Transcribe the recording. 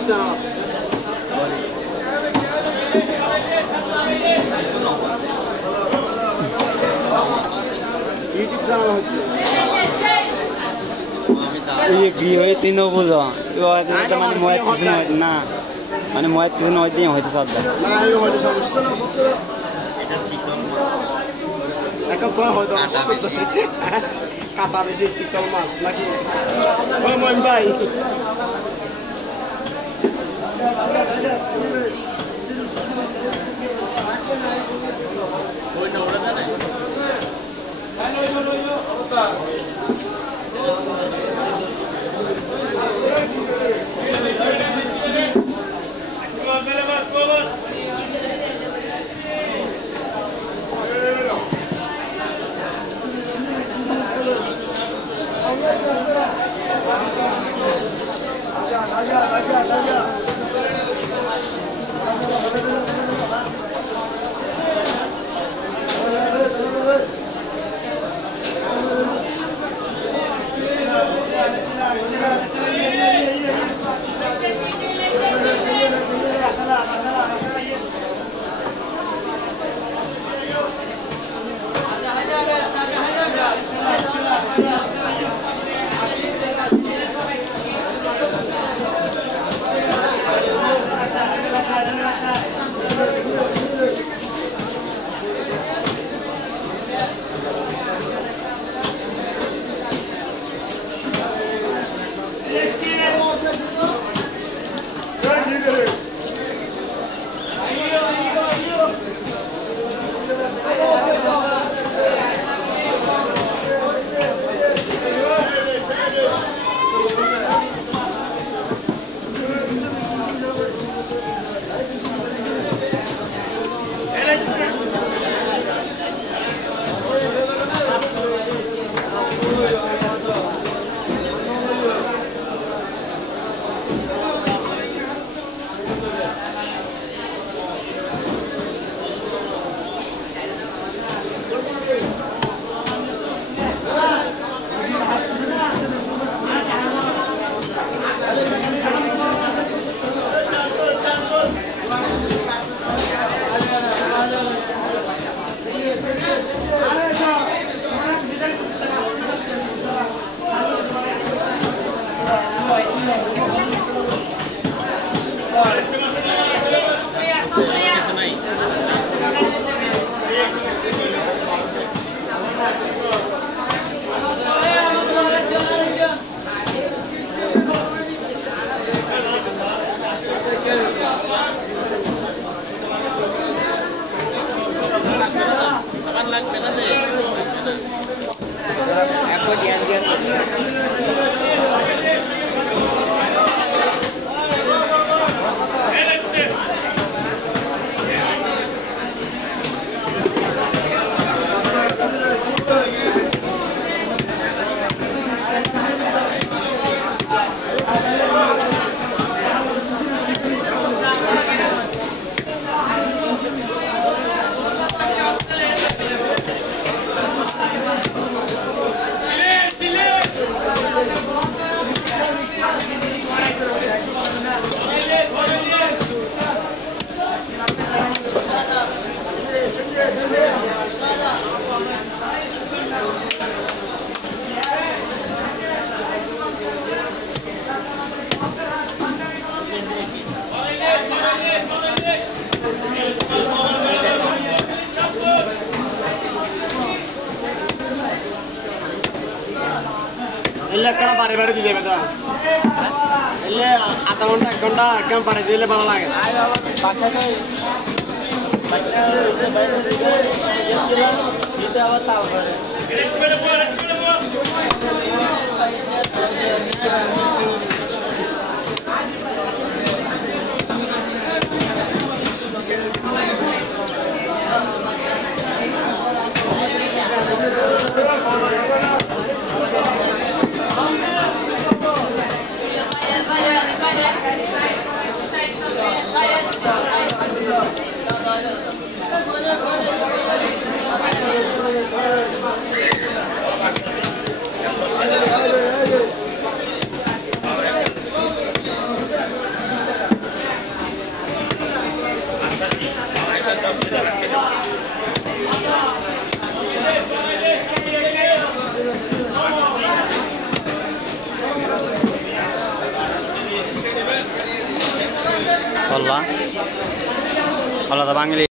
channel YouTube channel হচ্ছে ये की होए तीनों बुझो यो तो माने मोयत किसी ना माने मोयत किसी नय दिए হইতে সাদ না আমি হয়তো সমস্যা এটা চিকন এখন তো হয়তো কাটা বেশি চিকন মাছ নাকি ওই মন ভাই ওই না ওরা জানে এলে কেন বাড়ি বাড়ি দিয়ে দেবে তো এলে আধা ঘন্টা এক ঘন্টা কেন বাড়ি দিলে ভালো লাগে কল্লা কল্লা তো বাঙালি